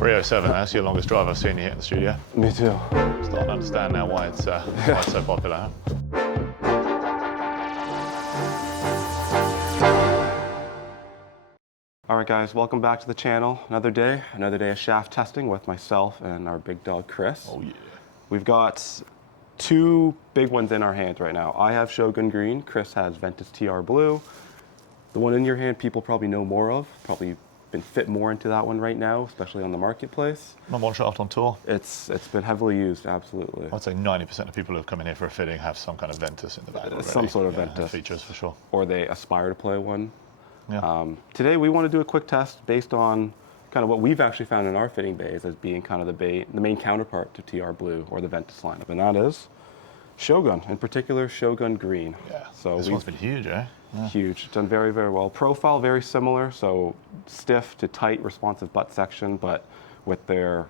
307, that's your longest drive I've seen you hit in the studio. Me too. Starting to understand now why it's so popular, huh? All right, guys, welcome back to the channel. Another day of shaft testing with myself and our big dog, Chris. Oh, yeah. We've got two big ones in our hands right now. I have Shogun Green, Chris has Ventus TR Blue. The one in your hand, people probably know more of, probably been fit more into that one right now, especially on the marketplace. Number one shaft on tour. It's been heavily used, absolutely. I'd say 90% of people who have come in here for a fitting have some kind of Ventus in the bag already. Some sort of Ventus. Features for sure. Or they aspire to play one. Yeah. Today we want to do a quick test based on kind of what we've actually found in our fitting bays as being kind of the main counterpart to TR Blue or the Ventus lineup, and that is Shogun, in particular Shogun Green. Yeah, so this one's been huge, eh? Yeah. Huge, done very, very well. Profile very similar, so stiff to tight, responsive butt section, but with their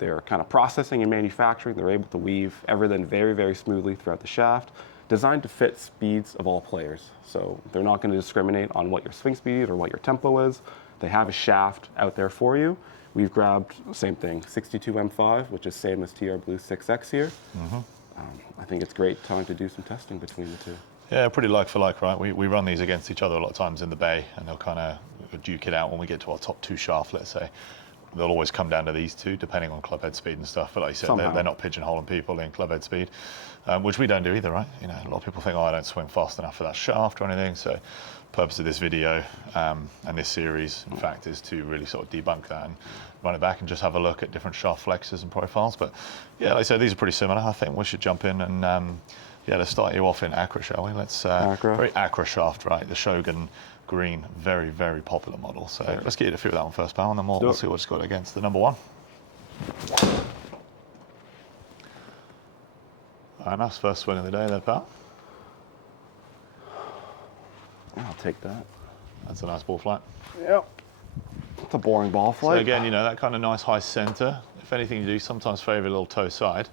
kind of processing and manufacturing, they're able to weave everything very, very smoothly throughout the shaft, designed to fit speeds of all players. So they're not going to discriminate on what your swing speed or what your tempo is. They have a shaft out there for you. We've grabbed, same thing, 62 M5, which is same as TR Blue 6X here. Mm-hmm. I think it's great time to do some testing between the two. Yeah, pretty like for like, right? We run these against each other a lot of times in the bay, and they'll kind of duke it out when we get to our top two shaft, let's say. They'll always come down to these two, depending on club head speed and stuff. But like you said, they're not pigeonholing people in club head speed, which we don't do either, right? You know, a lot of people think, oh, I don't swing fast enough for that shaft or anything. So, purpose of this video and this series, in fact, is to really sort of debunk that and run it back and just have a look at different shaft flexes and profiles. But yeah, like I said, these are pretty similar. I think we should jump in and yeah, let's start you off in Accra, shall we? Let's Accra. Very Accra shaft, right? The Shogun Green, very, very popular model. So let's get you to feel that one first, pal, and then we'll see what it's got against the number one. All right, nice first swing of the day there, pal. I'll take that. That's a nice ball flight. Yep. It's a boring ball flight. So again, you know, that kind of nice high center. If anything you do, sometimes favor a little toe side,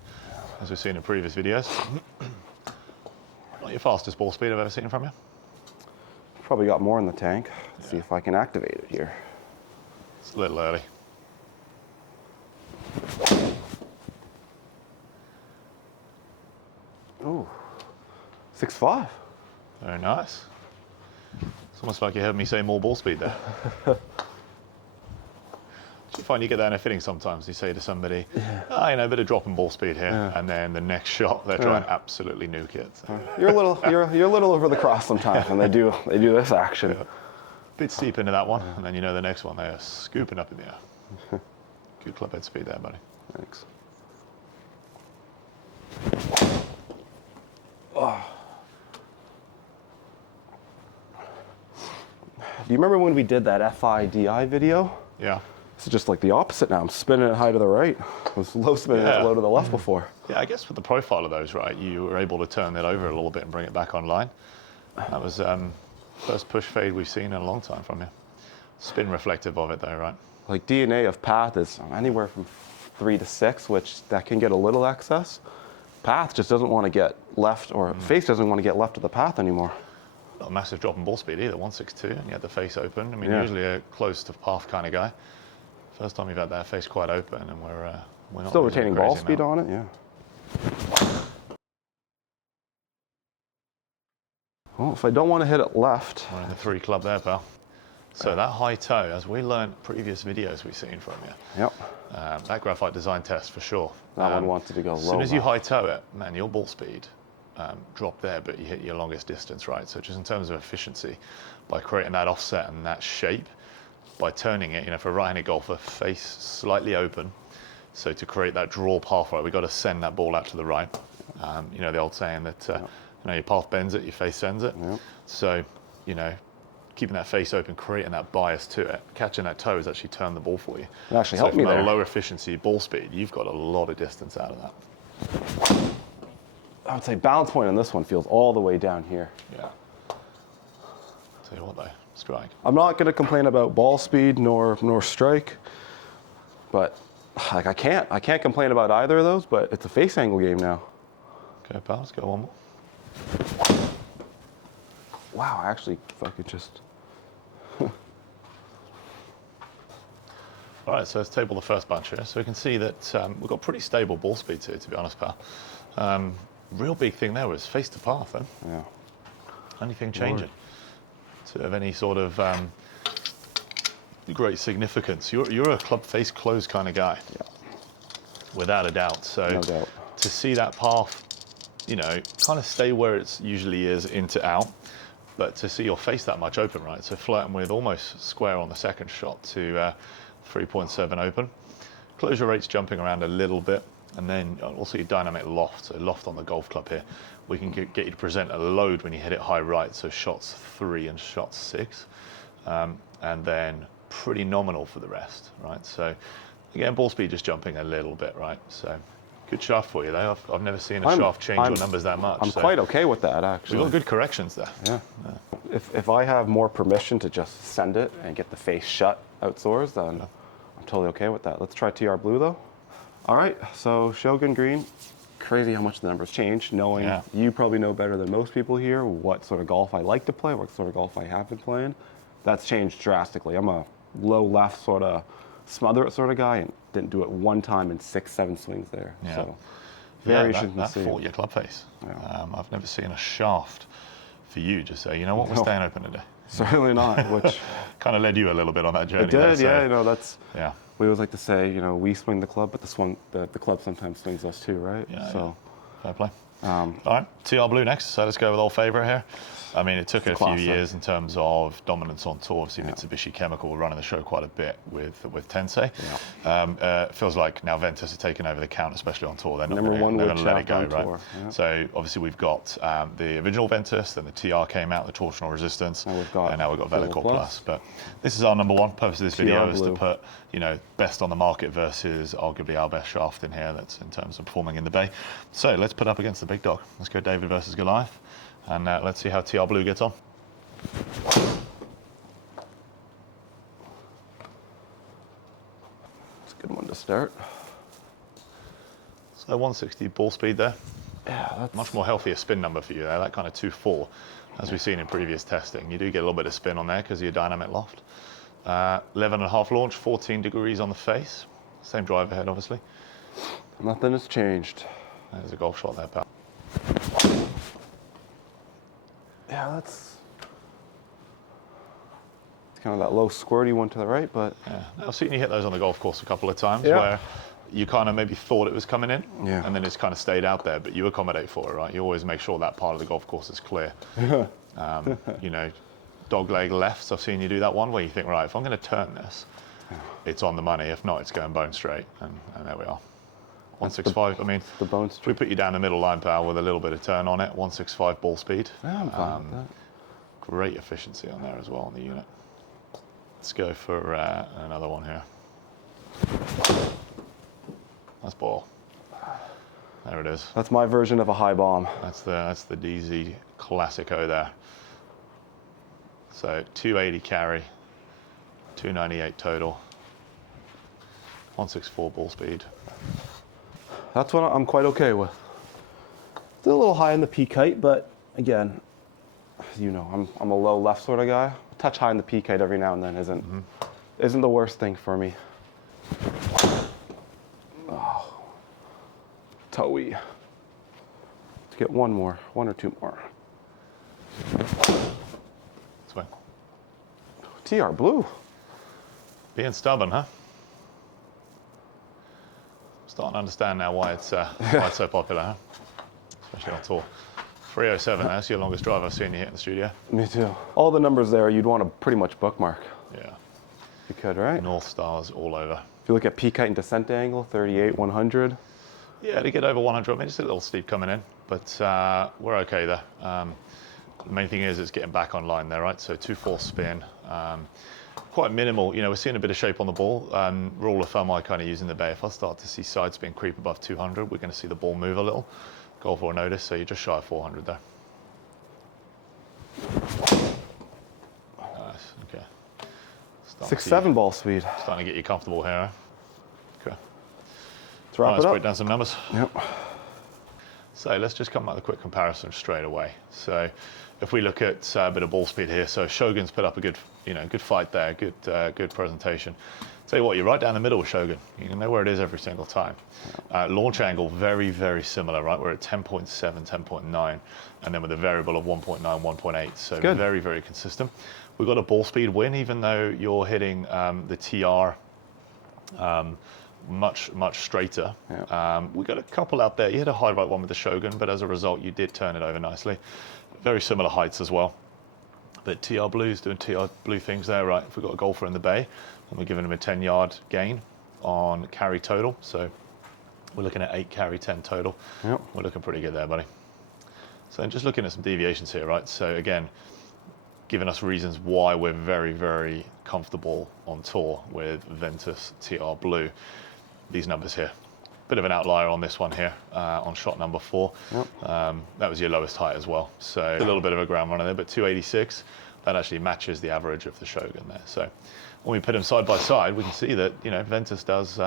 as we've seen in previous videos. Not your fastest ball speed I've ever seen from you. Probably got more in the tank. Let's see if I can activate it here. It's a little early. Ooh, 6.5. Very nice. It's almost like you heard me say more ball speed there. Do you find you get that in a fitting sometimes? You say to somebody, oh, you know, a bit of drop in ball speed here, and then the next shot they're trying to absolutely nuke it. So. You're a little over the cross sometimes, and they do this action. Yeah. Bit steep into that one, and then you know the next one they are scooping up in the air. Good club head speed there, buddy. Thanks. Oh. Do you remember when we did that FIDI video? Yeah. It's just like the opposite now. I'm spinning it high to the right. I was low spinning it low to the left before. Yeah, I guess with the profile of those, right, you were able to turn that over a little bit and bring it back online. That was first push fade we've seen in a long time from you. Spin reflective of it though, right? Like DNA of path is anywhere from 3 to 6, which that can get a little excess. Path just doesn't want to get left, or face doesn't want to get left of the path anymore. Not a massive drop in ball speed either, 162, and you had the face open. I mean, usually a close to path kind of guy. First time you've had that face quite open, and we're not still retaining ball speed on it, yeah. Well, if I don't want to hit it left. We're in the 3 club there, pal. So that high toe, as we learned previous videos we've seen from you. Yep. That graphite design test for sure. That one wanted to go low. As soon as you high toe it, man, your ball speed dropped there, but you hit your longest distance, right? So just in terms of efficiency, by creating that offset and that shape, by turning it, you know, for a right-handed golfer, face slightly open. So to create that draw path, right, we've got to send that ball out to the right. You know, the old saying that, you know, your path bends it, your face sends it. Yep. So, you know, keeping that face open, creating that bias to it, catching that toe has actually turned the ball for you. It actually helped me there. From a lower efficiency ball speed, you've got a lot of distance out of that. I would say balance point on this one feels all the way down here. Yeah. Tell you what though, strike. I'm not going to complain about ball speed nor strike, but like I can't complain about either of those. But it's a face angle game now. Okay, pal, let's go one more. Wow, actually, if I could just. All right, so let's table the first bunch here. So we can see that we've got pretty stable ball speeds here, to be honest, pal. Real big thing there was face to path, then. Yeah. Anything changing? Of any sort of great significance. You're a club face closed kind of guy. Yeah. Without a doubt. So No doubt. to see that path, you know, kind of stay where it usually is into out, but to see your face that much open, right? So flirting with almost square on the second shot to 3.7 open. Closure rate's jumping around a little bit. And then also your dynamic loft, so loft on the golf club here. We can get you to present a load when you hit it high right, so shots 3 and shots 6. And then pretty nominal for the rest, right? So again, ball speed just jumping a little bit, right? So good shaft for you though. I've never seen a shaft change your numbers that much. I'm quite okay with that, actually. We've got good corrections there. Yeah. If I have more permission to just send it and get the face shut outdoors, then I'm totally okay with that. Let's try TR Blue though. All right, so Shogun Green, crazy how much the numbers changed, knowing you probably know better than most people here what sort of golf I like to play, what sort of golf I have been playing. That's changed drastically. I'm a low left sort of smother it sort of guy and didn't do it one time in 6-7 swings there. Yeah. So very interesting that to see. fought your club face. Yeah. I've never seen a shaft for you just say, you know what, we're staying open today. Certainly not, which kind of led you a little bit on that journey. it did, there, so, yeah, you know, that's, yeah. we always like to say, you know, we swing the club, but the club sometimes swings us too, right? Yeah, so, fair play. All right, TR Blue next. So let's go with old favourite here. I mean, it took a few years in terms of dominance on tour. Obviously, Mitsubishi Chemical were running the show quite a bit with Tensei. Yeah. It feels like now Ventus are taking over the count, especially on tour. They're not going to let it go, right? Yeah. So obviously we've got the original Ventus, then the TR came out, the Torsional Resistance, and now we've got Velocore Plus. But this is our number one. Purpose of this video is to put, you know, best on the market versus arguably our best shaft in here. That's in terms of performing in the bay. So let's put up against the big dog. Let's go David versus Goliath. And let's see how TR Blue gets on. It's a good one to start. So 160 ball speed there. Yeah, that's much more healthier spin number for you there. That kind of 2.4, as we've seen in previous testing. You do get a little bit of spin on there because of your dynamic loft. 11.5 launch, 14 degrees on the face. Same driver head, obviously. Nothing has changed. There's a golf shot there, pal. Yeah, it's kind of that low squirty one to the right, but yeah. I've seen you hit those on the golf course a couple of times where you kind of maybe thought it was coming in, and then it's kind of stayed out there, but you accommodate for it, right? You always make sure that part of the golf course is clear. You know, dog leg lefts, I've seen you do that one where you think, right, if I'm going to turn this, it's on the money. If not, it's going bone straight, and there we are. 165. I mean, the bone we put you down the middle line, pal, with a little bit of turn on it. 165 ball speed. Yeah, I'm fine with that. Great efficiency on there as well on the unit. Let's go for another one here. Nice ball. There it is. That's my version of a high bomb. That's the DZ Classico there. So 280 carry, 298 total, 164 ball speed. That's what I'm quite okay with. It's a little high in the peak height, but again, you know, I'm a low left sort of guy. Touch high in the peak height every now and then isn't the worst thing for me. Oh, toe-y. Let's get one or two more. Swing. TR Blue. Being stubborn, huh? Starting to understand now why it's so popular, huh? Especially on tour. 307, that's your longest drive I've seen you hit in the studio. Me too. All the numbers there, you'd want to pretty much bookmark. Yeah. You could, right? North Stars all over. If you look at peak height and descent angle, 38, 100. Yeah, to get over 100, I mean, it's a little steep coming in, but we're okay there. The main thing is it's getting back online there, right? So 2.4 spin. Quite minimal, you know, we're seeing a bit of shape on the ball. Rule of thumb I kind of use in the bay, if I start to see side spin creep above 200, we're going to see the ball move a little. Golfer will notice, so you're just shy of 400 there. Nice, okay. 6.7 ball speed. Starting to get you comfortable here, huh? Okay. Let's wrap it up. Let's break down some numbers. Yep. So let's just come up with a quick comparison straight away. So if we look at a bit of ball speed here, so Shogun's put up a good, good fight there, good presentation. Tell you what, you're right down the middle with Shogun. You know where it is every single time. Launch angle, very, very similar, right? We're at 10.7, 10.9, and then with a variable of 1.9, 1.8. So good. very, very consistent. We've got a ball speed win, even though you're hitting the TR much straighter. We got a couple out there. You hit a high right one with the Shogun, but as a result, you did turn it over nicely. Very similar heights as well. But TR Blue's doing TR Blue things there, right? If we've got a golfer in the bay, and we're giving him a 10-yard gain on carry total. So we're looking at 8 carry, 10 total. Yep. We're looking pretty good there, buddy. So just looking at some deviations here, right? So again, giving us reasons why we're very, very comfortable on tour with Ventus TR Blue. These numbers here. Bit of an outlier on this one here, on shot number 4. Yep. That was your lowest height as well. So a little bit of a ground runner there, but 286, that actually matches the average of the Shogun there. So when we put them side by side, we can see that, you know, Ventus does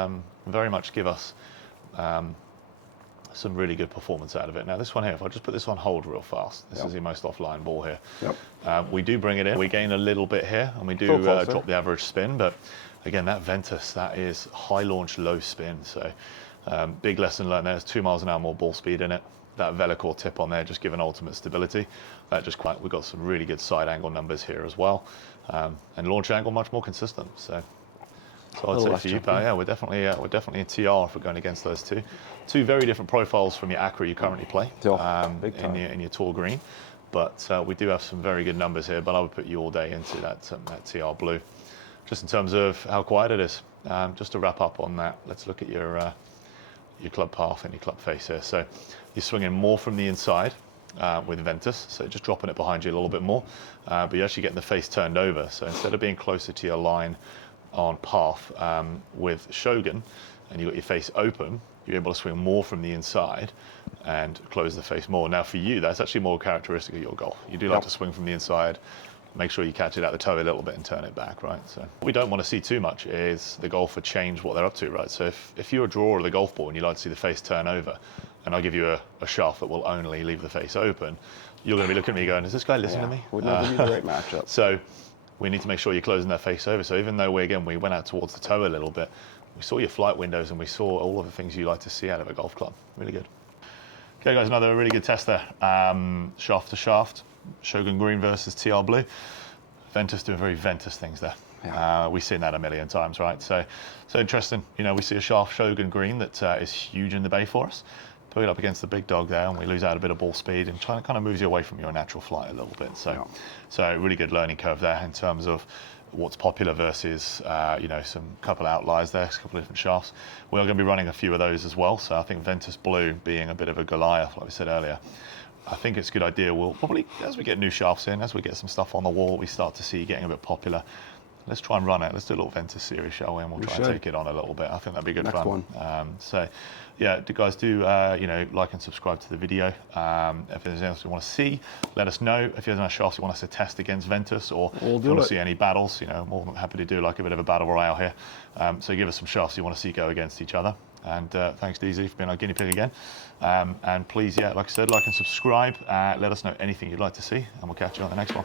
very much give us some really good performance out of it. Now this one here, if I just put this on hold real fast, this is the most offline ball here. Yep. We do bring it in, we gain a little bit here, and we do drop the average spin, but again, that Ventus, that is high launch, low spin. So big lesson learned there. There's 2 miles an hour more ball speed in it. That Velicor tip on there just giving ultimate stability. That just we've got some really good side angle numbers here as well, and launch angle much more consistent. So I'd say for you, pal, yeah, we're definitely a TR if we're going against those two. Two very different profiles from your Accra you currently play in your Tour Green, but we do have some very good numbers here. But I would put you all day into that TR Blue. Just in terms of how quiet it is. Just to wrap up on that, let's look at your club path and your club face here. So you're swinging more from the inside with Ventus, so just dropping it behind you a little bit more, but you're actually getting the face turned over. So instead of being closer to your line on path with Shogun, and you've got your face open, you're able to swing more from the inside and close the face more. Now for you, that's actually more characteristic of your golf. You do like to swing from the inside, make sure you catch it at the toe a little bit and turn it back, right? So what we don't want to see too much is the golfer change what they're up to, right? So if you're a drawer of the golf ball and you like to see the face turn over, and I give you a shaft that will only leave the face open, you're going to be looking at me going, is this guy listening to me? Would never be the right matchup. So we need to make sure you're closing that face over. So even though we went out towards the toe a little bit, we saw your flight windows and we saw all of the things you like to see out of a golf club. Really good. Okay, guys, another really good test there. Shaft to shaft, Shogun Green versus TR Blue. Ventus doing very Ventus things there. Yeah. We've seen that a million times, right? So interesting. You know, we see a shaft Shogun Green that is huge in the bay for us. Put it up against the big dog there, and we lose out a bit of ball speed, and kind of moves you away from your natural flight a little bit. So really good learning curve there in terms of what's popular versus you know, some couple outliers there, a couple of different shafts. We are going to be running a few of those as well. So I think Ventus Blue being a bit of a Goliath, like we said earlier, I think it's a good idea. We'll probably, as we get new shafts in, as we get some stuff on the wall, we start to see getting a bit popular. Let's try and run it. Let's do a little Ventus series, shall we? And we'll try and take it on a little bit. I think that'd be good fun. So, yeah, guys, do you know, like and subscribe to the video. If there's anything else you want to see, let us know. If there's any shafts you want us to test against Ventus, or if you want to see any battles, you know, more than happy to do like a bit of a battle royale here. So give us some shafts you want to see go against each other. And thanks, DZ, for being our guinea pig again. And please, yeah, like I said, like and subscribe. Let us know anything you'd like to see, and we'll catch you on the next one.